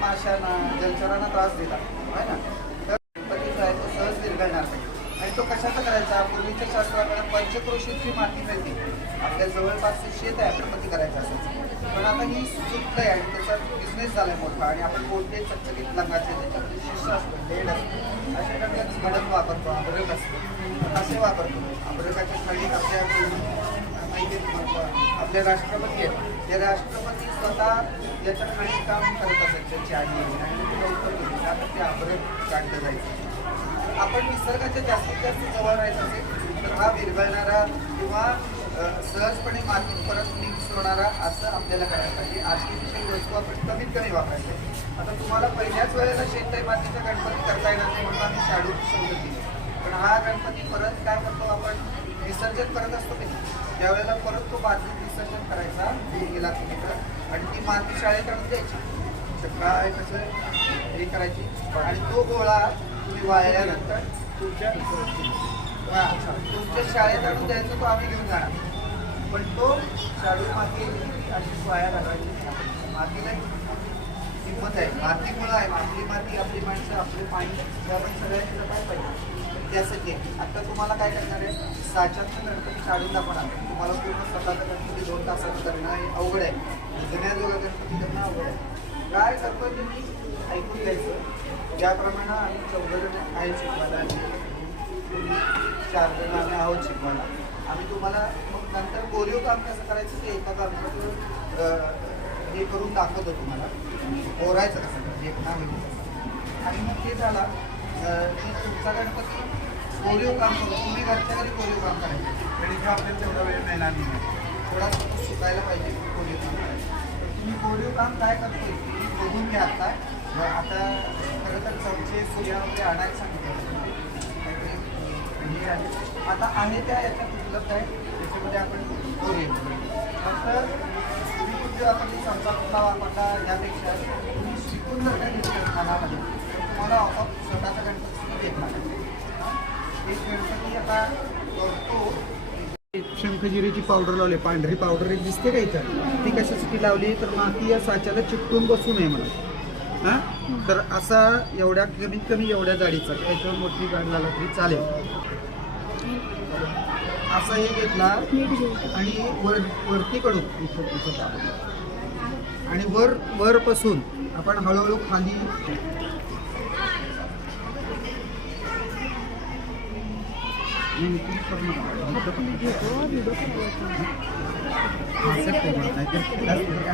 माशांना जलचरांना त्रास दिला. आहे ना? तर गणपतीचा आहे तो सहज विरघळणार नाही. आणि तो कशाचा करायचा? पूर्वीच्या शास्त्राकडे पंचक्रोशीची माती मिळते आपल्या जवळपासचे शेत आहे गणपती करायचं असायचं पण आता ही सुटलं आहे आणि त्याचा बिझनेस झालाय मोठा आणि आपण कोणते चकचकीत लंगाचे त्याच्यामध्ये शिष्य असतो लेड असतो. अशा प्रकारचं घडत वापरतो अब्रक असतो. असे वापरतो अब्रकाच्या खाली आपल्या आपले राष्ट्रपती आहेत. ते राष्ट्रपती स्वतः याच्या काम करत असत त्याची आई आणि ते लवकर गेले त्यामुळे ते अब्रक काढलं जायचं. आपण निसर्गाच्या जास्तीत जास्त जवळ राहायचं असेल तर हा विरघळणारा किंवा सहजपणे मातीत परत मिक्स होणारा असं आपल्याला करायला पाहिजे. आर्टिफिशियल वस्तू आपण कमीत कमी वापरायचे आता तुम्हाला पहिल्याच वेळेला शेतकरी मातीचा गणपती करता येणार नाही म्हणून आम्ही शाडू सवलत दिली पण हा गणपती परत काय करतो आपण? विसर्जन करत असतो की त्यावेळेला परत तो मातीत विसर्जन करायचा गेला तुम्ही आणि ती माती शाळेत आणून द्यायची. तर काय कसं हे करायची. आणि तो गोळा तुम्ही वाळल्यानंतर तुमच्या तुमच्या शाळेत आणून द्यायचा तो आम्ही घेऊन जाणार. पण तो शाडू माती अशी वाया घालवायची मातीला किंमत आहे. मातीमुळं आहे. आपली माती आपली माणसं आपले पाणी त्यामुळे आपण सगळ्यांनी जपायला पाहिजे? त्यासाठी आता तुम्हाला काय करणार आहे? साच्यातनं गणपती काढून दाखवणार तुम्हाला पूर्ण स्वतःचा गणपती दोन तासात करणं हे अवघड आहे. जुन्या जुगा गणपती करणं अवघड आहे. काय करतो तुम्ही? ऐकून घ्यायचं. ज्याप्रमाणे आम्ही चौघ जण आहे शिकवायला आणि तुम्ही चार जण आम्ही आहोत शिकवायला. आम्ही तुम्हाला मग नंतर कोरिओ काम कसं करायचं ते एका गणपतीवर हे करून दाखवतो तुम्हाला. ओरायचं कसं? एक नाव आणि मग ते झाला. तुमचा गणपती. कोरिओ काम करू. तुम्ही घरच्या घरी कोरिओ काम करायचं. आणि इथे आपल्याला तेवढा वेळ मिळणार नाही. थोडा शिकायला पाहिजे कोरिओ काम करायचं तुम्ही कोरिओ काम काय तुम्ही बघून घ्या आता. आता खरं तर चमचे सूर्या वगैरे आणायला सांगितलं होतं. काहीतरी आहे. आता आहे त्या याच्यात उपलब्ध आहे. त्याच्यामध्ये आपण कोरिओ फक्त तुम्ही कुठे आपण समजा कुठला वापरला? यापेक्षा तुम्ही शिकून जर काही खानामध्ये तर तुम्हाला आपोआप स्वतःचा गणपती घेतला एक गणपती आता करतो खजिरीची पावडर लावली पांढरी पावडर एक दिसते का इथं? ती कशासाठी लावली? तर माती या साच्याला चिकटून बसू नये म्हणून. हां? तर असा एवढ्या कमीत कमी एवढ्या गाडीचा त्याच्यावर मोठी गाडी लागला तरी चालेल. असा हे घेतला आणि वर वरती कडून इथं इथं आणि वर वरपासून आपण हळूहळू खाली नाही, नाही, तुम्ही करू नका. इथं पण- असं ते म्हणत आहे. ते- तिरका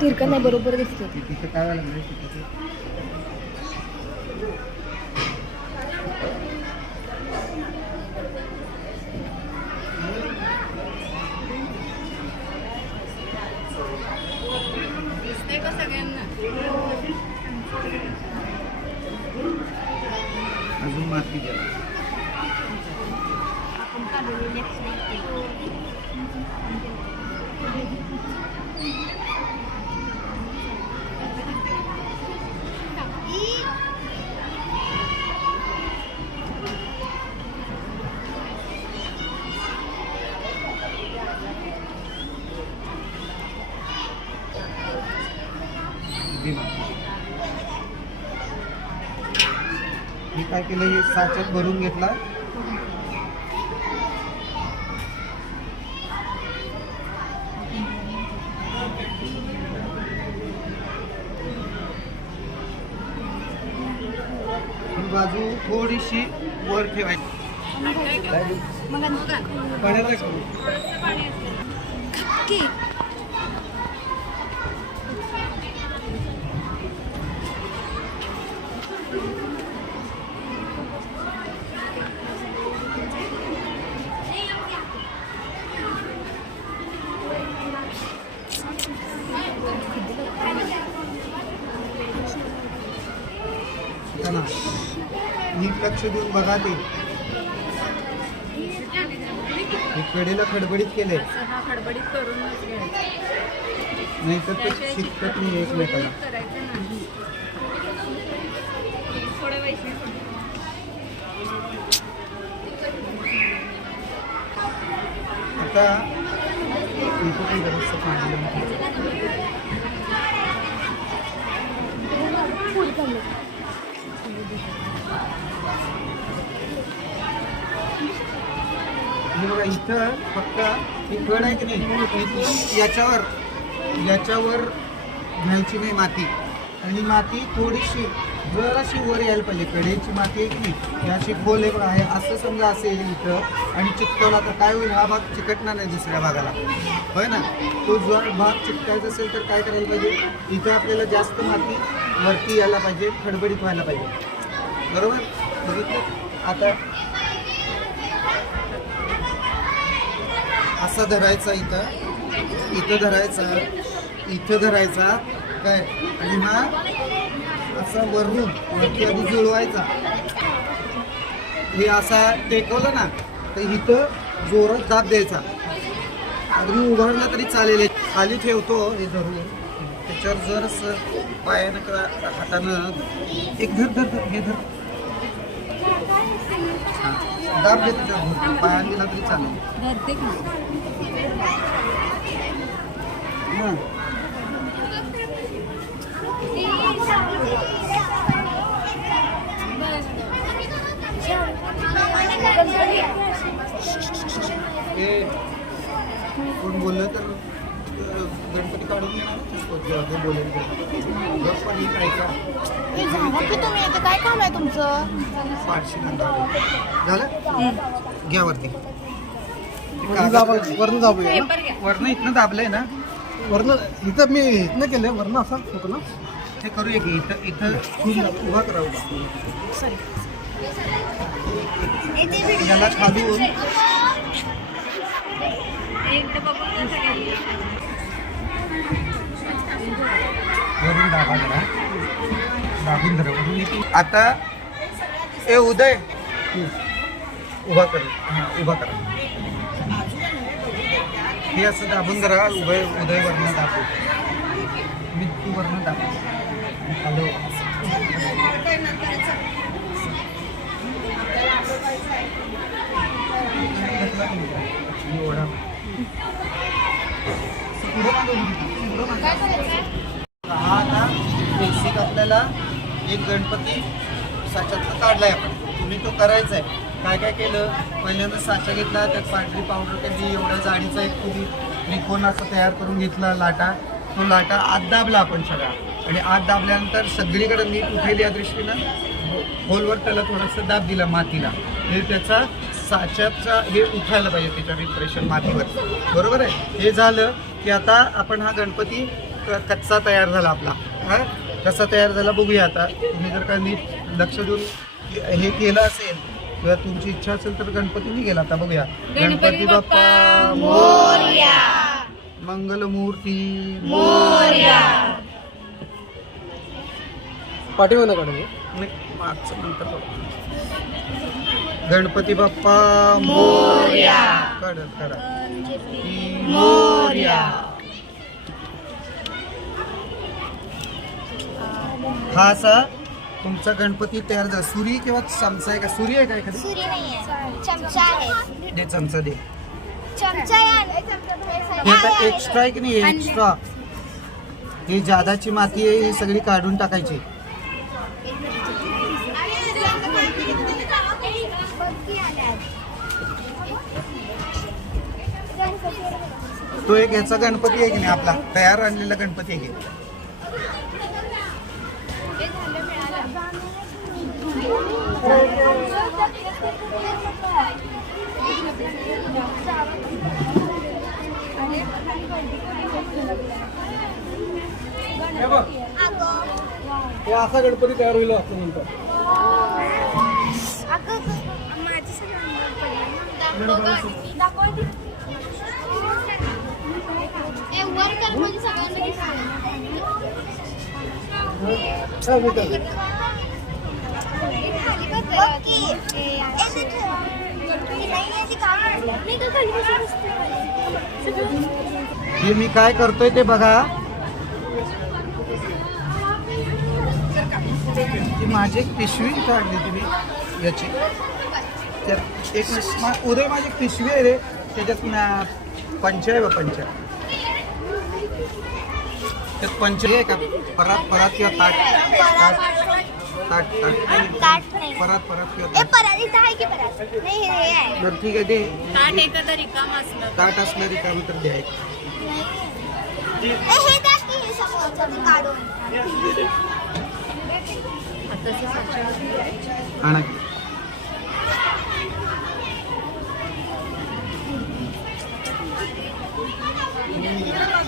तिरकांना बरोबर दिसतो तिथं काय व्हायला तिथं का सगळ्यांना अजून माती गेला आपण काढलेली घे माती. मी काय केलं हे साच्यात भरून घेतला. बाजू थोडीशी वर ठेवायची. देऊन बघा ते. कडेला खडबडीत केलंय. हा खडबडीत घ्यायचं. नाही तर ते शिकत नाही. एकमेकाला आता पाणी. हे बघा इथं फक्त ही कड आहे की नाही? याच्यावर याच्यावर घ्यायची नाही माती. आणि माती थोडीशी जराशी वर यायला पाहिजे. कडेची माती आहे की नाही? याची खोल एवढं आहे असं समजा असेल इथं. आणि चिकटवला तर काय होईल? हा भाग चिकटणार नाही दुसऱ्या भागाला. होय ना? तो जर भाग चिकटायचा असेल तर काय करायला पाहिजे? इथं आपल्याला जास्त माती वरती यायला पाहिजे. खडबडीत व्हायला पाहिजे. बरोबर? बघितलं? आता असा धरायचा इथं. इथं धरायचा. इथं धरायचा. काय? आणि हा असा वरून वरती आधी जुळवायचा. हे असा टेकवलं ना तर इथं जोरात दाब द्यायचा. अगदी उभारला तरी चालेल. खाली ठेवतो हे धरून. त्याच्यावर जर असं पायानं किंवा हातानं एक धर धर धर हे धर. दाब दे त्याच्यावर पायानं दिला तरी चालेल धरते का? कोण बोललं तर ही ऐका झालं की तुम्ही इथे काय काम आहे तुमचं? झालं? घ्या वरती. वर्ण दाबूया वरनं इथनं दाबलंय ना? वर्ण इथं मी इथनं केलं वर्ण असं होतं ना? ते करूया की इथं इथं उभा करा उभा याला वरून दाबा जरा. दाबून धरा वरून आता ए उदय. उभा कर. हां उभा करा. हे असं दाबून जरा उभय उदय वर्ण दाबू. मी तू वर्ण दाबू. हॅलो. एवढा हा आता बेसिक आपल्याला एक गणपती साच्यातनं काढलाय आपण. तुम्ही तो करायचा आहे काय काय केलं? पहिल्यांदा साचा घेतला त्यात पांढरी पावडर केली एवढ्या जाडीचा एक तुम्ही त्रिकोण असं तयार करून घेतला लाटा. तो लाटा आत दाबला आपण सगळा. आणि आत दाबल्यानंतर सगळीकडे नीट उठेल या दृष्टीनं. होलवर त्याला थोडंसं दाब दिला मातीला. हे त्याचा साच्याचा हे उठायला पाहिजे त्याच्या इम्प्रेशन मातीवर. बरोबर आहे? हे झालं. की आता आपण हा गणपती क- कच्चा तयार झाला आपला. हा? कसा तयार झाला बघूया आता. तुम्ही जर का नीट लक्ष देऊन हे केलं असेल किंवा तुमची इच्छा असेल तर गणपती निघेल आता बघूया. गणपती बाप्पा मोरया. मंगलमूर्ती. पाठीमागं काढून घे. नाही, मागचं नंतर बघू. गणपती बाप्पा मोर्या. करा करा मोर्या हा असा तुमचा गणपती तयार झाला. सुरी किंवा चमचा आहे का? सुरी आहे का एखादी? सूर्य नाहीये. चमचा आहे. दे चमचा दे. चमचा आहे हे आता एक्स्ट्रा आहे की नाही? एक्स्ट्रा ही जादाची माती आहे ही सगळी काढून टाकायची. तो एक याचा गणपती आहे की नाही आपला? तयार आणलेला गणपती आहे की हे असा गणपती तयार होईल असं नंतर हे मी काय करतोय ते बघा. ती माझी एक पिशवी काढली तुम्ही याची. त्यात एक उदय माझी पिशवी आहे रे त्याच्यात पंच आहे बा पंच. त्यात पंच आहे का? परात परात किंवा ताट? ताट ताट. ताट परत परत किंवा परात इथं आहे की परात? नाही हे हे आहे. बरं ठीक आहे दे. ताट एखादं रिकाम असलं. ताट असणारी काम तर द्या हे की हे समोरचं ते काढून. आणा. की.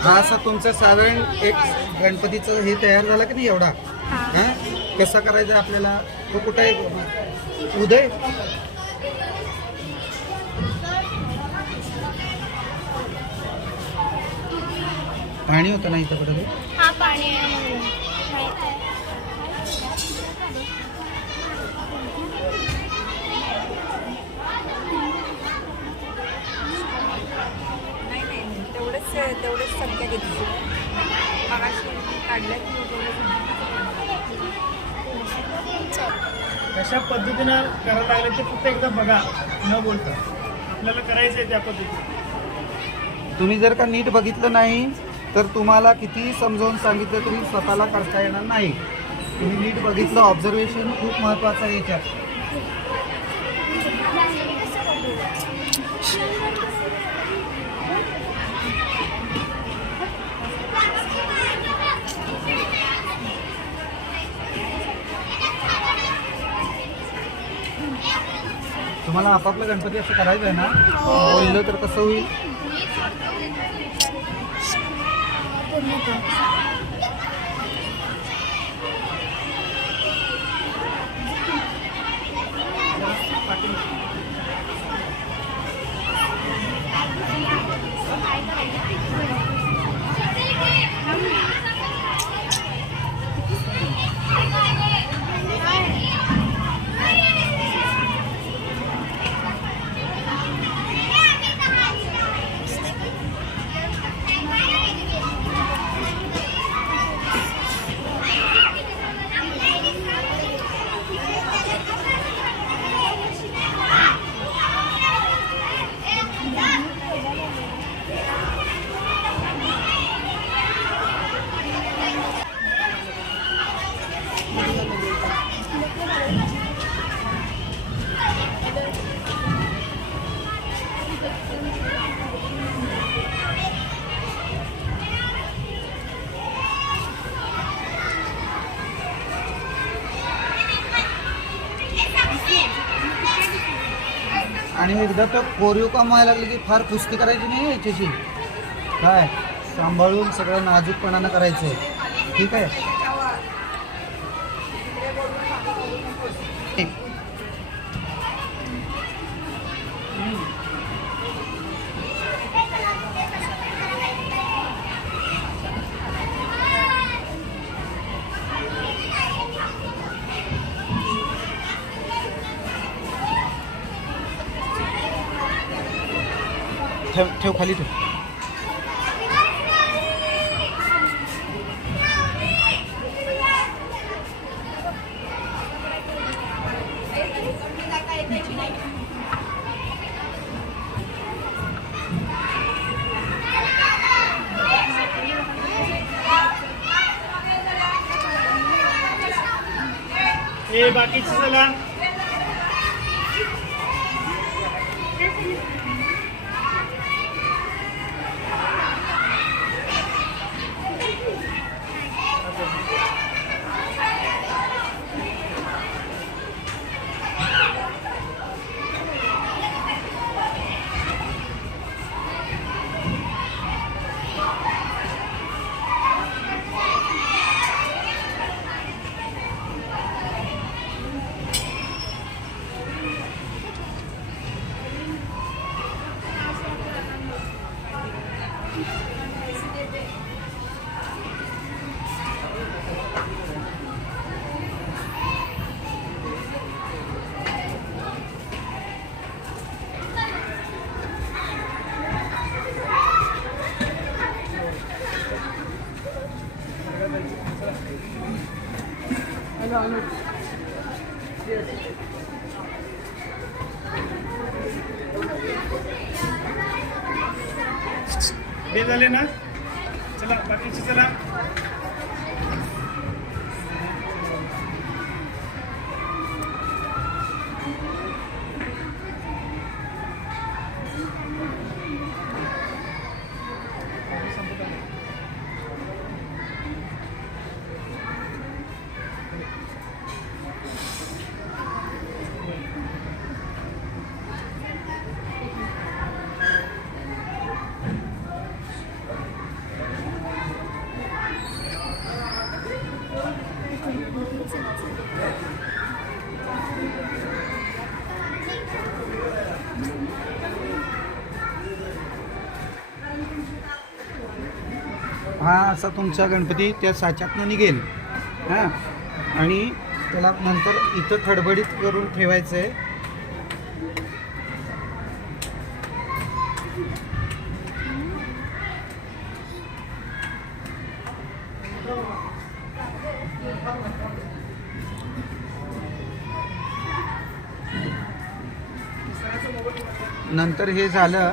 हा असा तुमचा साधारण एक गणपतीचं हे तयार झाला की नाही एवढा? हा. कसा करायचा आपल्याला? तो कुठं आहे? उदय? पाणी होतं ना इथं कुठं? हा पाणी आहे. माहीत आहे. नाही नाही तेवढंच तेवढंच संख्या घेतली. काढल्या कशा पद्धतीनं करायला लागलं ते फक्त एकदा बघा न बोलता. आपल्याला करायचं आहे त्या पद्धतीने. तुम्ही जर का नीट बघितलं नाही तर तुम्हाला कितीही समजावून सांगितलं तरी स्वतःला करता येणार नाही. तुम्ही नीट बघितलं ऑब्झर्वेशन खूप महत्त्वाचं आहे याच्यात. तुम्हाला आपापलं गणपती असं करायचं आहे ना बोललं तर कसं होईल? आणि एकदा तर कोरीव काम व्हायला लागली की फार कुस्ती करायची नाही याच्याशी. काय? सांभाळून सगळं नाजूकपणानं करायचं. आहे ठीक आहे? ठेव ठेव खाली ठेव. हे बाकीची चला हे झाले ना? चला बाकीचे चला. असा तुमचा गणपती त्या साच्यातनं निघेल. हां? आणि त्याला नंतर इथं खडबडीत करून ठेवायचं आहे नंतर हे झालं.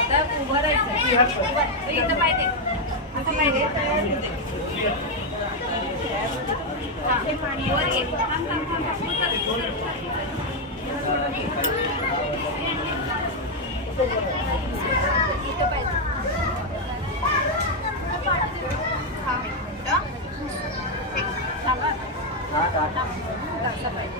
आता उभं राहायचं उभं. इथं पाहिजे असं पाहिजे हां. वर घे. थांब, थांब, थांब, इथं पाहिजे थांब. असं पाहिजे.